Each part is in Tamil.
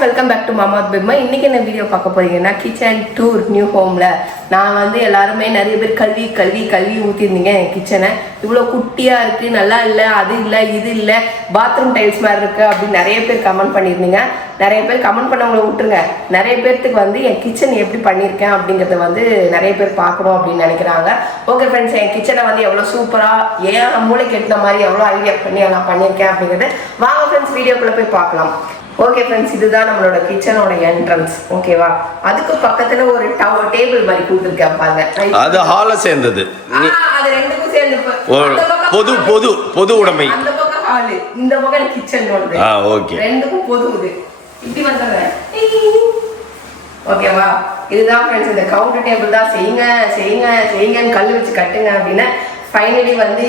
ஃப்ரெண்ட்ஸ், வெல்கம் பேக் டு மாமா பிம்மா. இன்னைக்கு என்ன வீடியோ பார்க்க போறீங்கன்னா கிச்சன் டூர் நியூ ஹோம்ல. நான் வந்து எல்லாருமே நிறைய பேர் கல்வி கல்வி கல்வி ஊற்றிருந்தீங்க. என் கிச்சனை இவ்வளோ குட்டியா இருக்கு, நல்லா இல்லை, அது இல்லை, இது இல்லை, பாத்ரூம் டைல்ஸ் மாதிரி இருக்கு அப்படின்னு நிறைய பேர் கமெண்ட் பண்ணியிருந்தீங்க. நிறைய பேர் கமெண்ட் பண்ணவங்களை விட்டுருங்க. நிறைய பேர்த்துக்கு வந்து என் கிச்சன் எப்படி பண்ணியிருக்கேன் அப்படிங்கிறத வந்து நிறைய பேர் பார்க்கணும் அப்படின்னு நினைக்கிறாங்க. ஓகே ஃப்ரெண்ட்ஸ், என் கிச்சனை வந்து எவ்வளோ சூப்பராக ஏன் மூளைக்கு எட்டுன மாதிரி எவ்வளோ ஐடியா பண்ணி நான் பண்ணியிருக்கேன் அப்படிங்கிறது வாங்க ஃப்ரெண்ட்ஸ் வீடியோக்குள்ளே போய் பார்க்கலாம். ஓகே ஃப்ரெண்ட்ஸ், இதுதான் நம்மளோட கிச்சனோட என்ட்ரன்ஸ். ஓகேவா? அதுக்கு பக்கத்துல ஒரு டேபிள் மாதிரி கொடுத்துருக்கேன் பாருங்க. அது ஹால சேர்ந்தது. அது ரெண்டுக்கும் சேர்ந்து பொது பொது பொது உடைமை. அந்த பக்கம் ஹால், இந்த பக்கம் கிச்சனோடது. ஓகே, ரெண்டுக்கும் பொது. இது இப்படி வந்துடுறேன். ஓகேவா? இதுதான் ஃப்ரெண்ட்ஸ், இந்த கவுண்டர் டேபிள் தான். செய்யுங்க செய்யுங்க செய்யுங்கன்னு கல் வச்சு கட்டுங்க அப்படின்னு ஃபைனலி வந்து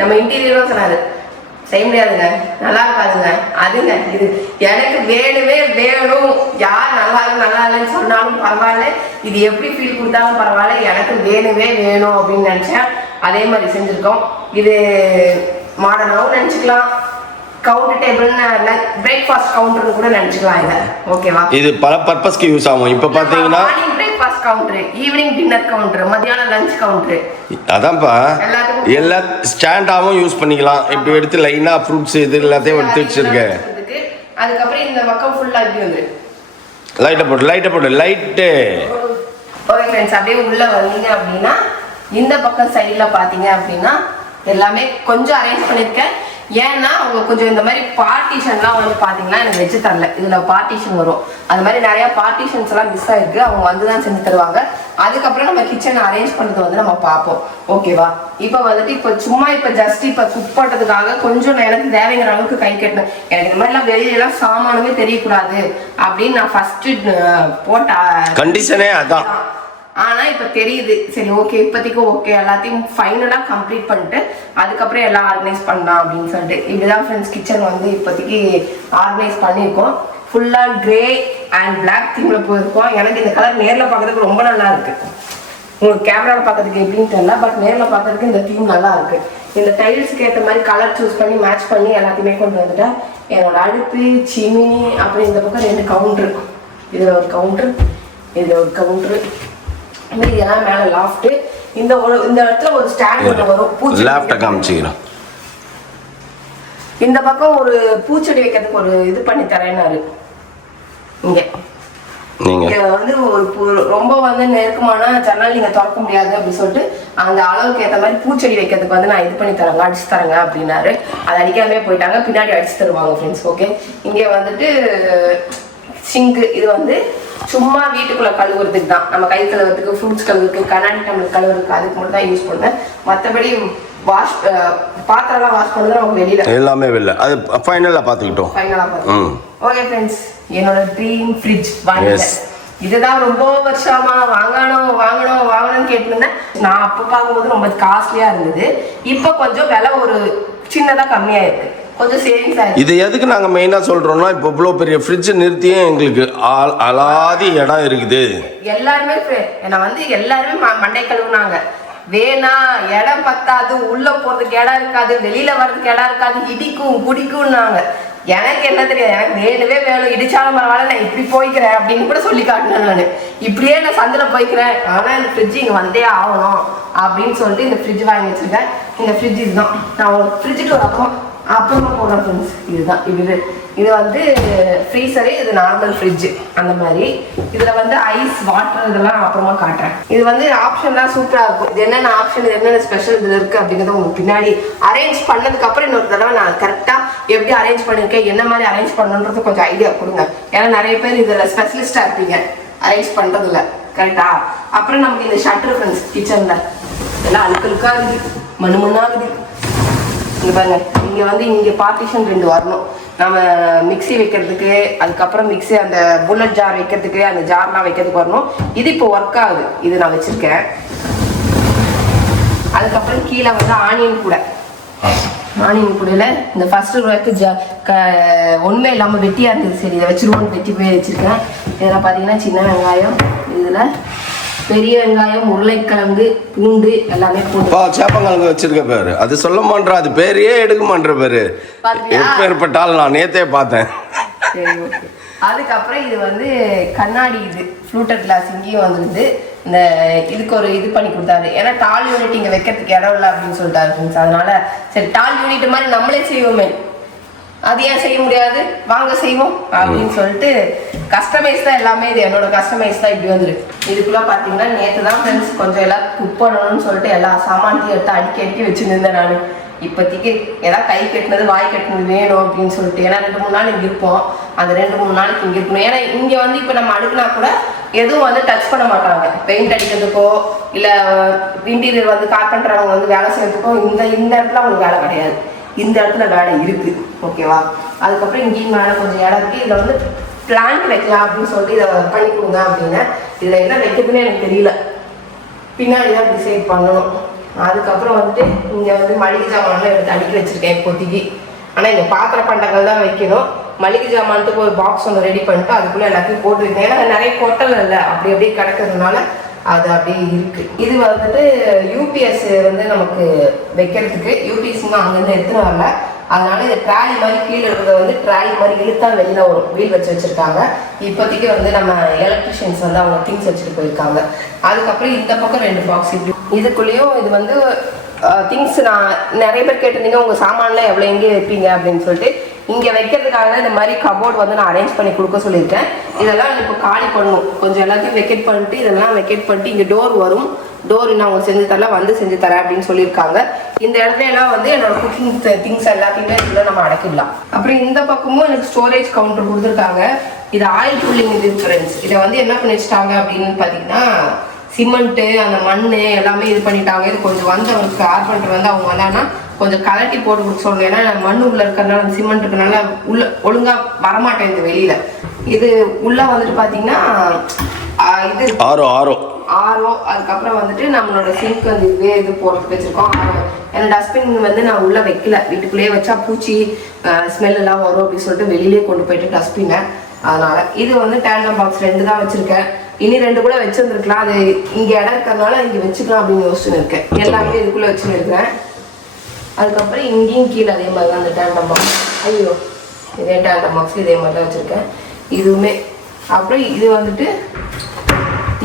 நம்ம இன்டீரியரும் சொன்னாரு. செய்ய முடியாதுங்க, நல்லா இருக்காதுங்க, அதுங்க இது எனக்கு வேணுமே வேணும். யார் நல்லா இல்லைன்னு சொன்னாலும் பரவாயில்ல, இது எப்படி ஃபீல் கொடுத்தாலும் பரவாயில்ல, எனக்கு வேணுமே வேணும் அப்படின்னு நினச்சேன். அதே மாதிரி செஞ்சுருக்கோம். இது மாடர்னாகவும் நினச்சிக்கலாம், கவுண்டர் டேபிள்னு பிரேக்ஃபாஸ்ட் கவுண்டர்னு கூட நினச்சிக்கலாம் இதை. ஓகேவா? இது பல பர்பஸ்க்கு யூஸ் ஆகும். இப்போ பார்த்தீங்கன்னா breakfast counter, evening dinner counter, மத்தியானம் லஞ்ச் கவுண்டர். அதான்ப்பா, எல்லா ஸ்டாண்டாகவும் யூஸ் பண்ணிக்கலாம். இப்போ எடுத்து லைனாக ஃப்ரூட்ஸ் இது எல்லாத்தையும் எடுத்து வச்சுருக்கேன். அதுக்கப்புறம் இந்த பக்கம் ஃபுல்லாக இப்படி வந்து லைட்டை போட்டு லைட்டு. ஓகே ஃப்ரெண்ட்ஸ், அப்படியே உள்ளே வந்தீங்க அப்படின்னா இந்த பக்கம் சைடில் பார்த்தீங்க அப்படின்னா எல்லாமே கொஞ்சம் அரேஞ்ச் பண்ணியிருக்கேன். ஏன்னா அவங்க கொஞ்சம் இந்த மாதிரி பார்ட்டிஷன்லாம் வந்து பார்த்தீங்கன்னா எனக்கு வச்சு தரல. இதில் பார்ட்டிஷன் வரும், அது மாதிரி நிறையா பார்ட்டிஷன்ஸ் எல்லாம் மிஸ் ஆயிருக்கு. அவங்க வந்து தான் செஞ்சு தருவாங்க. அதுக்கப்புறம் நம்ம கிச்சன் அரேஞ்ச் பண்ணுறது வந்து நம்ம பார்ப்போம். ஓகேவா? இப்போ வந்துட்டு இப்போ சும்மா இப்போ ஜஸ்ட் இப்போ குக் பண்ணுறதுக்காக கொஞ்சம் எனக்கு தேவைங்கிற அளவுக்கு கை கட்டணும். எனக்கு இந்த மாதிரிலாம் வெளியெல்லாம் சாமானுமே தெரியக்கூடாது அப்படின்னு நான் ஃபர்ஸ்ட் போட்ட கண்டிஷனே அதான். ஆனால் இப்போ தெரியுது. சரி, ஓகே, இப்போதைக்கு ஓகே, எல்லாத்தையும் ஃபைனலாக கம்ப்ளீட் பண்ணிட்டு அதுக்கப்புறம் எல்லாம் ஆர்கனைஸ் பண்ணலாம் அப்படின்னு சொல்லிட்டு இப்படிதான் ஃப்ரெண்ட்ஸ் கிச்சன் வந்து இப்போதைக்கு ஆர்கனைஸ் பண்ணியிருக்கோம். ஃபுல்லாக கிரே அண்ட் பிளாக் தீமில் போயிருக்கோம். எனக்கு இந்த கலர் நேரில் பார்க்கறதுக்கு ரொம்ப நல்லா இருக்கு. உங்களுக்கு கேமராவில் பார்க்கறதுக்கு எப்படின்னு தெரியல, பட் நேரில் பார்க்கறதுக்கு இந்த தீம் நல்லா இருக்கு. இந்த டைல்ஸுக்கு ஏற்ற மாதிரி கலர் சூஸ் பண்ணி மேட்ச் பண்ணி எல்லாத்தையுமே கொண்டு வந்துட்டேன். என்னோட அடுப்பு, சிமினி, அப்புறம் இந்த பக்கம் 2 கவுண்டரு, இதில் ஒரு கவுண்டரு, இதில் ஒரு கவுண்டரு, இதெல்லாம் மேல லாஃப்ட். இந்த இடத்துல ஒரு ஸ்டாண்ட் ஒன்று வரும், பூச்செடி காமிச்சிக்கிறோம். இந்த பக்கம் ஒரு பூச்செடி வைக்கிறதுக்கு ஒரு இது பண்ணி தரேன்னாரு. இங்க வந்து ஒரு ரொம்ப வந்து நெருக்கமான ஜன்னல் நீங்க திறக்க முடியாது அப்படின்னு சொல்லிட்டு அந்த அளவுக்கு ஏற்ற மாதிரி பூச்செடி வைக்கிறதுக்கு வந்து நான் இது பண்ணி தரேங்க, அடிச்சு தரேங்க அப்படின்னாரு. அதை அடிக்காமே போயிட்டாங்க, பின்னாடி அடிச்சு தருவாங்க ஃப்ரெண்ட்ஸ். ஓகே, இங்க வந்துட்டு சிங்கு. இது வந்து சும்மா வீட்டுக்குள்ள கழுவுறதுக்கு தான், நம்ம கை கழுவுறதுக்கு, ஃப்ரூட்ஸ் கழுவுறதுக்கு, கண்ணாடி டம்ளர் கழுவுறதுக்கு, அதுக்கு மட்டும் தான் யூஸ் பண்ணுவேன். மற்றபடி பாத்திரம்லாம் வாஷ் பண்ணுறது நமக்கு வெளியில எல்லாமே வெளில. அது ஃபைனலாக பார்த்துக்கிட்டோம். ஓகே ஃப்ரெண்ட்ஸ், என்னோட ட்ரீம் ஃப்ரிட்ஜ் வாங்கிட்டேன். இதுதான் ரொம்ப வருஷமா வாங்கணும்னு கேட்டுருந்தேன். நான் அப்போ பார்க்கும்போது ரொம்ப காஸ்ட்லியா இருந்தது. இப்போ கொஞ்சம் விலை ஒரு சின்னதாக கம்மியாக இருக்கு, கொஞ்சம் சேவிங்ஸ் ஆயிருக்கு. இது எதுக்கு நாங்கள் மெயினாக சொல்கிறோம்னா, இப்போ இவ்வளோ பெரிய ஃப்ரிட்ஜ் நிறுத்தியே எங்களுக்கு அலாதி இடம் இருக்குது. எல்லாருமே மண்டை கழுவுனாங்க. வேணா, இடம் பத்தாது, உள்ள போறதுக்கு இடம் இருக்காது, வெளியில வர்றதுக்கு இடம் இருக்காது, இடிக்கும் குடிக்கும்னாங்க. எனக்கு என்ன தெரியாது, எனக்கு வேணுமே வேணும், இடிச்சாலும் பரவாயில்ல, நான் இப்படி போய்க்கிறேன் அப்படின்னு கூட சொல்லி காட்டினேன். நான் இப்படியே நான் சந்தில் போய்க்கிறேன், ஆனால் இந்த ஃப்ரிட்ஜ் இங்கே வந்தே ஆகணும் அப்படின்னு சொல்லிட்டு இந்த ஃப்ரிட்ஜ் வாங்கி வச்சிருக்கேன். இந்த ஃப்ரிட்ஜ் இதுதான். நான் ஒரு ஃப்ரிட்ஜுக்கு ஒரு அப்புறமா போடுறேன் ஃப்ரெண்ட்ஸ். இதுதான் இது வந்து ஃப்ரீசரு, இது நார்மல் ஃப்ரிட்ஜு அந்த மாதிரி. இதில் வந்து ஐஸ், வாட்டர் இதெல்லாம் அப்புறமா காட்டுறேன். இது வந்து ஆப்ஷன்லாம் சூப்பராக இருக்கும். இது என்னென்ன ஆப்ஷன், இது என்னென்ன ஸ்பெஷல் இதில் இருக்குது அப்படிங்கிறத உங்களுக்கு பின்னாடி அரேஞ்ச் பண்ணதுக்கப்புறம் இன்னொரு தடவை நான் கரெக்டாக எப்படி அரேஞ்ச் பண்ணியிருக்கேன், என்ன மாதிரி அரேஞ்ச் பண்ணணுன்றது கொஞ்சம் ஐடியா கொடுங்க. ஏன்னா நிறைய பேர் இதில் ஸ்பெஷலிஸ்டாக இருப்பீங்க அரேஞ்ச் பண்ணுறதுல. கரெக்டா? அப்புறம் நமக்கு இந்த ஷட்டர் ஃப்ரெண்ட்ஸ் கிச்சனில் எல்லாம் அழுக்கழுக்காக இருக்குது, மண்ணாகுது. இங்கே பாருங்க, இங்கே வந்து இங்கே பார்ட்டிஷன் 2 வரணும். நம்ம மிக்சி வைக்கிறதுக்கு, அதுக்கப்புறம் மிக்சி அந்த புல்லட் ஜார் வைக்கிறதுக்கு, அந்த ஜார்லாம் வைக்கிறதுக்கு வரணும். இது இப்போ ஒர்க் ஆகுது, இது நான் வச்சுருக்கேன். அதுக்கப்புறம் கீழே வந்து ஆனியன் கூடையில் இந்த ஃபர்ஸ்ட் ரோக்கு ஒன்றுமே இல்லாமல் வெட்டியாக இருந்தது. சரி, இதை வச்சுருவோன்னு வெட்டி போய் வச்சுருக்கேன். இதில் பார்த்தீங்கன்னா சின்ன வெங்காயம், இதில் பெரிய வெங்காயம், உருளைக்கிழங்கு, பூண்டு எல்லாமே போட்டு சேப்பங்கிழங்கு வச்சிருக்க பேரு. அது சொல்ல மாட்டேன், அது பேரையே எடுக்க மாட்டேற பேரு. எப்பேற்பட்டாலும் நான் நேத்தே பார்த்தேன். சரி ஓகே. அதுக்கப்புறம் இது வந்து கண்ணாடி இது ஃப்ளூட்டர் கிளாஸ் இங்கேயும் வந்துருந்து இந்த இதுக்கு ஒரு இது பண்ணி கொடுத்தாரு. ஏன்னா டால் யூனிட் இங்கே வைக்கிறதுக்கு இடம் இல்லை அப்படின்னு சொல்லிட்டாரு ஃப்ரெண்ட்ஸ். அதனால சரி டால் யூனிட் மாதிரி நம்மளே செய்வோமே, அது ஏன் செய்ய முடியாது, வாங்க செய்வோம் அப்படின்னு சொல்லிட்டு கஸ்டமைஸ் தான் எல்லாமே. இது என்னோட கஸ்டமைஸ் தான். இப்படி வந்துருக்கு. இதுக்குள்ள பார்த்தீங்கன்னா நேற்று தான் ஃப்ரெண்ட்ஸ் கொஞ்சம் எல்லாம் குக் பண்ணணும்னு சொல்லிட்டு எல்லா சாமான்த்தையும் எடுத்து அடுக்கி வச்சுருந்தேன் நான். இப்போதைக்கு ஏதாவது கை கட்டினது வாய் கட்டினது வேணும் அப்படின்னு சொல்லிட்டு. ஏன்னா 2-3 நாள் இங்கே இருப்போம், அந்த 2-3 நாளைக்கு இங்கே இருக்கணும். ஏன்னா இங்கே வந்து இப்போ நம்ம அடுக்குனா கூட எதுவும் வந்து டச் பண்ண மாட்டாங்க. பெயிண்ட் அடிக்கிறதுக்கோ இல்லை இன்டீரியர் வந்து கார்பெண்டர் வந்து வேலை செய்யறதுக்கோ இந்த இடத்துல அவங்களுக்கு வேலை கிடையாது. இந்த இடத்துல வேலை இருக்கு. ஓகேவா? அதுக்கப்புறம் இங்கேயும் மேலே கொஞ்சம் இடம் இருக்கு. இதில் வந்து பிளான்ட் வைக்கலாம் அப்படின்னு சொல்லிட்டு இதை பண்ணி கொடுங்க அப்படின்னு. இதில் என்ன வைக்கிறதுன்னு எனக்கு தெரியல, பின்னாடி தான் டிசைட் பண்ணணும். அதுக்கப்புறம் வந்துட்டு இங்கே வந்து மளிகை ஜாமான்லாம் எடுத்து அடுக்கி வச்சிருக்கேன் இப்போதைக்கு. ஆனால் இங்கே பாத்திர பண்டங்கள் தான் வைக்கணும். மளிகை ஜாமானத்துக்கு ஒரு பாக்ஸ் ஒன்று ரெடி பண்ணிட்டு அதுக்குள்ளே எல்லாத்தையும் போட்டுருக்கேன். ஏன்னா நிறைய கொட்டல் இல்லை, அப்படி அப்படியே கிடக்கிறதுனால அது அப்படியே இருக்கு. இது வந்துட்டு யூபிஎஸ் வந்து நமக்கு வைக்கிறதுக்கு யூபிஎஸ் அங்கேருந்து எடுத்துன்னு வரல. அதனால இது ட்ராலி மாதிரி கீழே இருக்கிறத வந்து ட்ராலி மாதிரி இழுத்தா வெளியில வரும், வீல் வச்சிருக்காங்க. இப்போதைக்கு வந்து நம்ம எலக்ட்ரிஷியன்ஸ் வந்து அவங்க திங்ஸ் வச்சுட்டு போயிருக்காங்க. அதுக்கப்புறம் இந்த பக்கம் 2 பாக்ஸ் இப்படி இதுக்குள்ளேயும் இது வந்து திங்ஸ். நான் நிறைய பேர் கேட்டிருந்தீங்க உங்கள் சாமான்லாம் எவ்வளோ எங்கே வைப்பீங்க அப்படின்னு சொல்லிட்டு. இங்கே வைக்கிறதுக்காக இந்த மாதிரி கபோர்ட் வந்து நான் அரேஞ்ச் பண்ணி கொடுக்க சொல்லியிருக்கேன். இதெல்லாம் இப்போ காலி பண்ணணும். கொஞ்சம் எல்லாத்தையும் வெக்கேட் பண்ணிட்டு இதெல்லாம் வெக்கேட் பண்ணிட்டு இங்கே டோர் வரும். டோர் நான் அவங்க செஞ்சு தரல, வந்து செஞ்சு தரேன் அப்படின்னு சொல்லியிருக்காங்க. இந்த இடத்துல எல்லாம் வந்து என்னோட குக்கிங் திங்ஸ் எல்லாத்தையுமே இதில் நம்ம அடக்கிடலாம். அப்புறம் இந்த பக்கமும் எனக்கு ஸ்டோரேஜ் கவுண்டர் கொடுத்துருக்காங்க. இது ஆயில் கூலிங் இது ஃப்ரெண்ட்ஸ். இதை வந்து என்ன பண்ணி வச்சுட்டாங்க அப்படின்னு பார்த்தீங்கன்னா சிமெண்ட்டு அந்த மண் எல்லாமே இது பண்ணிட்டாங்க. இது கொஞ்சம் வந்து அவருக்கு கார்பெண்டர் வந்து அவங்க வந்தாங்கன்னா கொஞ்சம் கலட்டி போட்டு கொடுக்க சொல்லணும். ஏன்னா மண் உள்ள இருக்கிறதுனால அந்த சிமெண்ட் இருக்கிறதுனால உள்ள ஒழுங்காக வரமாட்டேங்குது வெளியில. இது உள்ள வந்துட்டு பார்த்தீங்கன்னா இது ஆரோ. அதுக்கப்புறம் வந்துட்டு நம்மளோட சிங்க் வந்து இது போகிறதுக்கு வச்சிருக்கோம். என்னோட டஸ்ட்பின் வந்து நான் உள்ள வைக்கல, வீட்டுக்குள்ளேயே வச்சா பூச்சி ஸ்மெல் எல்லாம் வரும் அப்படின்னு சொல்லிட்டு வெளியிலே கொண்டு போயிட்டு டஸ்ட்பினை. அதனால இது வந்து டேண்டம் பாக்ஸ் 2 தான் வச்சிருக்கேன். இனி 2 கூட வச்சிருந்துருக்கலாம். அது இங்க இடம் இருக்கிறதுனால இங்க வச்சுக்கலாம் அப்படின்னு யோசிச்சுன்னு இருக்கேன். எல்லாமே இதுக்குள்ள வச்சுன்னு இருக்கேன். அதுக்கப்புறம் இங்கேயும் கீழே அதே மாதிரி தான் அந்த டேண்டம் பாக்ஸ். ஐயோ, இதே டேண்டம் பாக்ஸ் இதே மாதிரி தான் வச்சிருக்கேன் இதுவுமே. அப்புறம் இது வந்துட்டு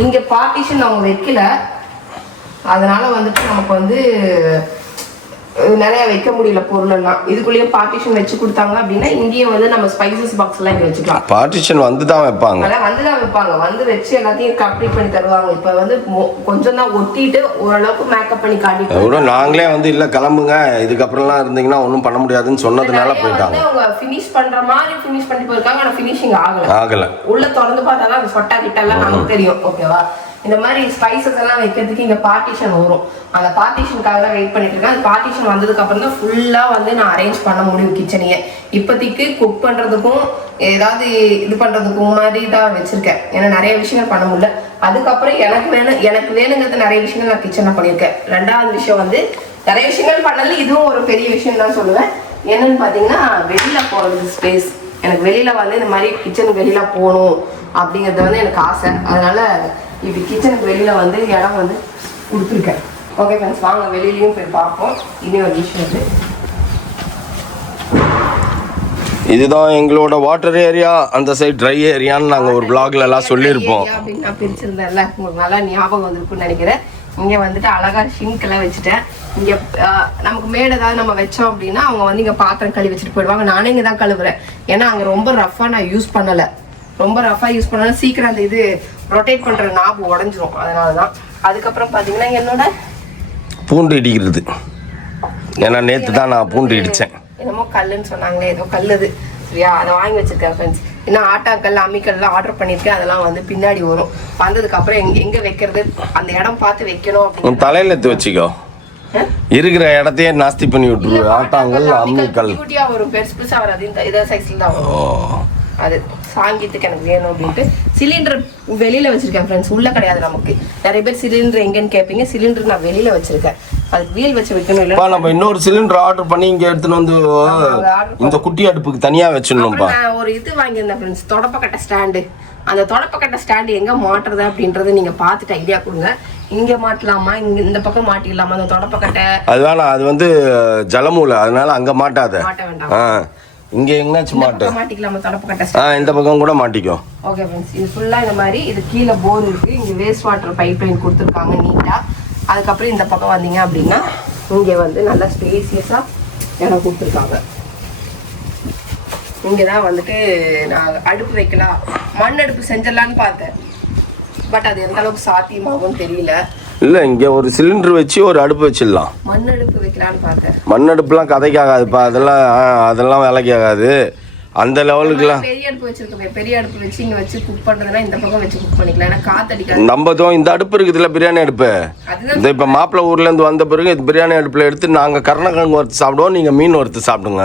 இங்க பார்ட்டிஷன் அவங்க வைக்கல, அதனால வந்துட்டு நமக்கு வந்து நிறைய வைக்க முடியல பொருள் எல்லாம். இதுக்குள்ளேயும் பார்ட்டிஷன் வச்சு கொடுத்தாங்க அப்படின்னா இங்கேயும் வந்து நம்ம ஸ்பைசஸ் பாக்ஸ் எல்லாம் இங்க வச்சுக்கலாம். பார்ட்டிஷன் வந்து தான் வைப்பாங்க, வந்து வச்சு எல்லாத்தையும் கம்ப்ளீட் பண்ணி தருவாங்க. இப்ப வந்து கொஞ்சம் தான் ஒட்டிட்டு ஓரளவுக்கு மேக்கப் பண்ணி காட்டிட்டு நாங்களே வந்து இல்ல கிளம்புங்க, இதுக்கப்புறம்லாம் இருந்தீங்கன்னா ஒன்றும் பண்ண முடியாதுன்னு சொன்னதுனால போயிட்டாங்க. அவங்க ஃபினிஷ் பண்ற மாதிரி ஃபினிஷ் பண்ணி போயிருக்காங்க. ஆனா ஃபினிஷிங் ஆகல. உள்ள திறந்து பார்த்தாதான் அந்த சொட்டா கிட்ட எல்லாம் நமக்கு தெரியும். ஓகேவா? இந்த மாதிரி ஸ்பைசஸ் எல்லாம் வைக்கிறதுக்கு இங்க பார்ட்டிஷன் வரும். அந்த பார்ட்டிஷனுக்காக தான் வெயிட் பண்ணிட்டு இருக்கேன். அந்த பார்ட்டிஷன் வந்ததுக்கு அப்புறம் தான் ஃபுல்லா வந்து நான் அரேஞ்ச் பண்ண முடியும் கிச்சனையே. இப்போதைக்கு குக் பண்றதுக்கும் ஏதாவது இது பண்றதுக்கும் மாதிரி தான் வச்சிருக்கேன். ஏன்னா நிறைய விஷயங்கள் பண்ண முடியல. அதுக்கப்புறம் எனக்கு வேணுங்கிறது நிறைய விஷயங்கள் நான் கிச்சன்ல பண்ணியிருக்கேன். 2வது விஷயம் வந்து நிறைய விஷயங்கள் பண்ணல, இதுவும் ஒரு பெரிய விஷயம் தான் சொல்லுவேன். என்னன்னு பாத்தீங்கன்னா வெளியில போறது ஸ்பேஸ். எனக்கு வெளியில வந்து இந்த மாதிரி கிச்சனுக்கு வெளியில போகணும் அப்படிங்கிறது வந்து எனக்கு ஆசை. அதனால இப்படி கிச்சனுக்கு வெளியில வந்து இடம் வந்து கொடுத்துருக்கேன். ஓகே ஃப்ரெண்ட்ஸ், வாங்க வெளியிலையும் போய் பார்ப்போம். இன்னும் ஒரு விஷயம் இது. இதுதான் எங்களோட வாட்டர் ஏரியா, அந்த சைடு ட்ரை ஏரியான்னு நாங்கள் ஒரு பிளாக்ல எல்லாம் சொல்லியிருப்போம். அப்படின்னு நான் பிரிச்சிருந்தேன்ல, உங்களுக்கு நல்லா ஞாபகம் வந்திருக்குன்னு நினைக்கிறேன். இங்கே வந்துட்டு அழகா ஷிங்க் எல்லாம் வச்சுட்டேன். இங்கே நமக்கு மேடு ஏதாவது நம்ம வச்சோம் அப்படின்னா அவங்க வந்து இங்கே பாத்திரம் கழுவி வச்சுட்டு போயிடுவாங்க. நானே இங்கே தான் கழுவுறேன். ஏன்னா அங்கே ரொம்ப ரஃபாக நான் யூஸ் பண்ணலை. ரொம்ப ரஃபாக யூஸ் பண்ணாலும் சீக்கிரம் அந்த இது ரொட்டேட் பண்ணுற நாபு உடஞ்சிரும். அதனால தான். அதுக்கப்புறம் பார்த்தீங்கன்னா என்னோட பூண்டு இடிக்கிறது. ஏன்னா நேற்று தான் நான் பூண்டு இடித்தேன். என்னமோ கல்லுன்னு சொன்னாங்களே, ஏதோ கல்லுது சரியா, அதை வாங்கி வச்சிருக்கேன் ஃப்ரெண்ட்ஸ். இன்னும் ஆட்டாக்கல் அம்மிக்கல்லாம் ஆர்டர் பண்ணியிருக்கேன். அதெல்லாம் வந்து பின்னாடி வரும். வந்ததுக்கு அப்புறம் எங்க வைக்கிறது அந்த இடம் பார்த்து வைக்கணும் அப்படின்னு தலையில எடுத்து வச்சுக்கோ. இருக்கிற இடத்தையே நாஸ்தி பண்ணி விட்டுரு. ஆட்டாங்கல் அம்மிக்கல் குட்டியா வரும், பெருசு பெருசா வராது. இந்த சைஸ்ல தான் வரும். அது சாங்கியத்துக்கு எனக்கு வேணும் அப்படின்ட்டு சிலிண்டர் வெளியில வச்சிருக்கேன் ஃப்ரெண்ட்ஸ். உள்ள கிடையாது நமக்கு. நிறைய பேர் சிலிண்டர் எங்கன்னு கேட்பீங்க. சிலிண்டர் நான் வெளியில வச்சிருக்கேன். அதுக்கு வீல் வச்சு வைக்கணும். இல்லை நம்ம இன்னொரு சிலிண்டர் ஆர்டர் பண்ணி இங்க எடுத்துன்னு வந்து இந்த குட்டி அடுப்புக்கு தனியா வச்சிடணும்பா. நான் ஒரு இது வாங்கியிருந்தேன் ஃப்ரெண்ட்ஸ், தொடப்பக்கட்டை ஸ்டாண்டு. அந்த தொடப்பக்கட்டை ஸ்டாண்டு எங்க மாட்டுறது அப்படின்றத நீங்க பார்த்துட்டு ஐடியா கொடுங்க. இங்க மாட்டலாமா, இங்க இந்த பக்கம் மாட்டிடலாமா அந்த தொடப்பக்கட்டை? அது வேணாம், அது வந்து ஜலமூல, அதனால அங்க மாட்டாத. மாட்ட வேண்டாம். இங்க எங்கனாச்சும் மாட்டு. மாட்டிக்கலாம் தொடப்பு கட்ட. இந்த பக்கம் கூட மாட்டிக்கும். ஓகே ஃப்ரெண்ட்ஸ், இது ஃபுல்லா இந்த மாதிரி இது கீழே போர் இருக்கு, இங்க வேஸ்ட் வாட்டர் பைப் லைன் கொடுத்துருக்காங்க நீட்டா. அதுக்கப்புறம் இந்த பக்கம் வந்தீங்க அப்படின்னா இங்க வந்து நல்லா ஸ்பேசியஸா இடம் கொடுத்துருக்காங்க. இங்கதான் வந்துட்டு நான் அடுப்பு வைக்கலாம், மண் அடுப்பு செஞ்சிடலான்னு பார்த்தேன். பட் அது எந்த அளவுக்கு சாத்தியமாகும்னு தெரியல. இல்ல இங்க ஒரு சிலிண்டர் வச்சு ஒரு அடுப்பு வச்சிடலாம். மண் அடுப்பு வைக்கலான்னு பார்த்தேன். மண் அடுப்புலாம் கதைக்கு ஆகாதுப்பா, அதெல்லாம் வேலைக்கு ஆகாது. அந்த லெவலுக்குலாம் பெரிய அடுப்பு வச்சிருக்கேன். பெரிய அடுப்பு வச்சு இங்க வச்சு குக் பண்றதுனா இந்த பக்கம் வச்சு குக் பண்ணிக்கலாம். ஏன்னா காத்தடிக்காது. நம்ம இந்த அடுப்பு இருக்குதுல்ல, பிரியாணி அடுப்பு. இந்த இப்ப மாப்பிள்ளை ஊர்ல இருந்து வந்த பிறகு இது பிரியாணி அடுப்புல எடுத்து நாங்க கருணக்கிழங்கு வறுத்து சாப்பிடுவோம், நீங்க மீன் வறுத்து சாப்பிடுங்க.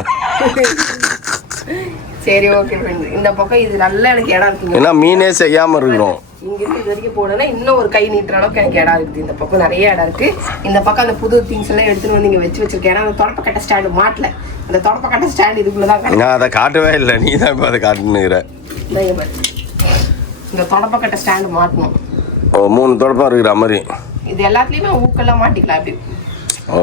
சரி ஓகே ஃப்ரெண்ட்ஸ், இந்த பக்கம் இது நல்லா எனக்கு இடம் இருக்குங்க. ஏன்னா மீனே செய்யாம இருக்கிறோம். இங்க இருந்து இது வரைக்கும் போனோம்னா இன்னும் ஒரு கை நீட்டுற அளவுக்கு எனக்கு இடம் இருக்குது. இந்த பக்கம் நிறைய இடம் இருக்கு. இந்த பக்கம் அந்த புது திங்ஸ் எல்லாம் எடுத்துட்டு வந்து இங்க வச்சிருக்கேன். ஏன்னா அந்த தொடப்ப கட்ட ஸ்டாண்டு மாட்டல. அந்த தொடப்ப கட்ட ஸ்டாண்ட் இதுக்குள்ளதான். நான் அதை காட்டவே இல்லை, நீ தான் இப்போ அதை காட்டுனுங்கிற. இந்த தொடப்ப கட்ட ஸ்டாண்டு மாட்டணும். 3 தொடப்பம் இருக்கிற மாதிரி. இது எல்லாத்துலயுமே ஊக்கெல்லாம் மாட்டிக்கலாம் அப்படி. ஓ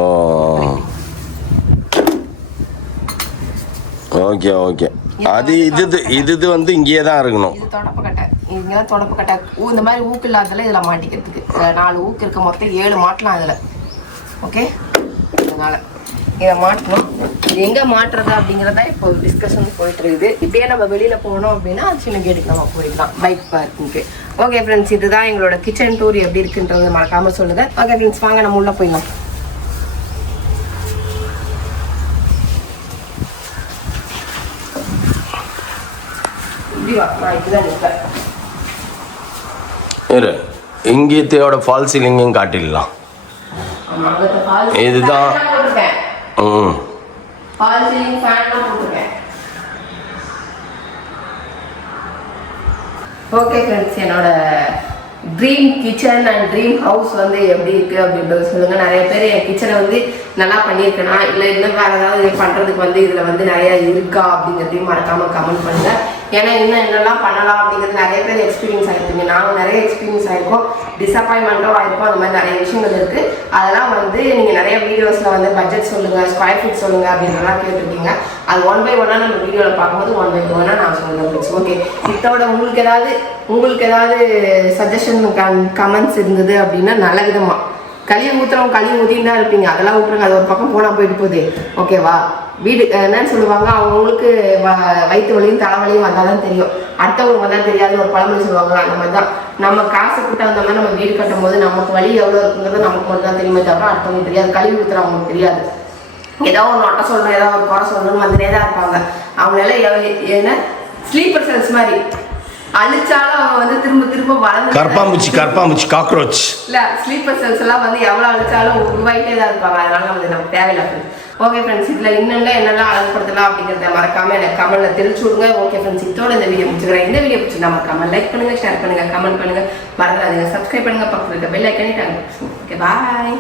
ஓகே ஓகே. அது இது வந்து இங்கேயே தான் இருக்கணும். இது தொடப்ப கட்டை. இங்கெல்லாம் தொடப்ப கட்டை இந்த மாதிரி ஊக்கு இல்லாதல இதில் மாட்டிக்கிறதுக்கு 4 ஊக்கு இருக்க, மொத்தம் 7 மாட்டலாம் அதில். ஓகே, அதனால இதை மாட்டணும். இது எங்கே மாட்டுறது அப்படிங்கிறதா இப்போ டிஸ்கஷன் போயிட்டு இருக்குது. இப்படியே நம்ம வெளியில் போனோம் அப்படின்னா சின்ன கேட்டுக்கு நம்ம போயிடலாம் பைக் பார்க்கிங்க்கு. ஓகே ஃப்ரெண்ட்ஸ், இதுதான் எங்களோட கிச்சன் டூர். எப்படி இருக்குன்றது மறக்காமல் சொல்லுங்கள். ஓகே ஃப்ரெண்ட்ஸ், வாங்க நம்ம உள்ளே போயிடலாம். இங்கேயோட ஃபால் சீலிங்கும் காட்டிடலாம். இதுதான் ஓகே ஃப்ரெண்ட்ஸ், என்னோட dream kitchen and dream house வந்து எப்படி இருக்குது அப்படின்றது சொல்லுங்கள். நிறைய பேர் என் கிச்சனை வந்து நல்லா பண்ணியிருக்கேனா இல்லை இன்னும் வேறு ஏதாவது பண்ணுறதுக்கு வந்து இதில் வந்து நிறைய இருக்கா அப்படிங்கிறதையும் மறக்காமல் கமெண்ட் பண்ணுங்கள். ஏன்னா இன்னும் என்னெல்லாம் பண்ணலாம் அப்படிங்கிறது நிறைய பேர் எக்ஸ்பீரியன்ஸ் ஆகிருப்பீங்க. நாங்கள் நிறைய எக்ஸ்பீரியன்ஸ் ஆகிருக்கோம், டிசப்பாயின்மெண்ட்டும் ஆகிருக்கும். அந்த மாதிரி நிறைய விஷயங்கள் இருக்குது. அதெல்லாம் வந்து நீங்கள் நிறைய வீடியோஸில் வந்து பட்ஜெட் சொல்லுங்கள், ஸ்கொயர் ஃபீட் சொல்லுங்கள் அப்படின்றலாம் கேட்டிருக்கீங்க. அது 1 by 1 நம்ம வீடியோவில் பார்க்கும்போது 1 by 1 நான் சொல்லுங்கள். ஓகே, இதோட உங்களுக்கு ஏதாவது சஜஷன் கமெண்ட்ஸ் இருந்தது அப்படின்னா நல்ல விதமாக களியை ஊற்றுறவங்க களியை ஊற்றின்னு தான் இருப்பீங்க. அதெல்லாம் விட்டுருங்க, அது ஒரு பக்கம் போனால் போயிட்டு போகுது. ஓகேவா? வீடு என்னன்னு சொல்லுவாங்க, அவங்களுக்கு வயிற்று வலியும் தலைவலியும் வந்தால் தான் தெரியும், அடுத்தவங்க வந்தால் தெரியாது ஒரு பழமொழி சொல்லுவாங்களா. அந்த மாதிரி தான் நம்ம காசுக்கு தகுந்த மாதிரி நம்ம வீடு கட்டும் போது நமக்கு வலி எவ்வளோ இருக்குங்கிறது நமக்கு மட்டும் தான் தெரியுமே தவிர அடுத்தவங்களுக்கு தெரியாது. களி ஊற்றுறவங்களுக்கு தெரியாது. ஏதோ ஒரு நொட்டை சொல்லணும், ஏதோ ஒரு குறை சொல்லணும்னு வந்துட்டே தான் இருப்பாங்க. அவங்களால ஏன்னா ஸ்லீப்பர் செல்ஸ் மாதிரி அழிச்சாலும் அவங்க வந்து திரும்ப திரும்ப வளர்ந்து கரப்பாம்பூச்சி காக்ரோச் இல்ல ஸ்லீப்பர் செல்ஸ் எல்லாம் வந்து எவ்வளவு அழிச்சாலும் உருவாயிட்டே தான் இருப்பாங்க. அதனால வந்து நமக்கு தேவையில்லை. ஓகே ஃப்ரெண்ட்ஸ், இதுல என்னெல்லாம் அழகுப்படுத்தலாம் அப்படிங்கிறத மறக்காம எனக்கு கமெண்ட்ல தெரிவிச்சு விடுங்க. ஓகே ஃப்ரெண்ட்ஸ், இதோட இந்த வீடியோ முடிச்சுக்கிறேன். இந்த வீடியோ பிடிச்சிருந்தா மறக்காம லைக் பண்ணுங்க, ஷேர் பண்ணுங்க, கமெண்ட் பண்ணுங்க, மறந்துடாதீங்க சப்ஸ்கிரைப் பண்ணுங்க, பக்கத்துல இருக்க பெல் ஐக்கனை டாங்க. ஓகே, பாய்.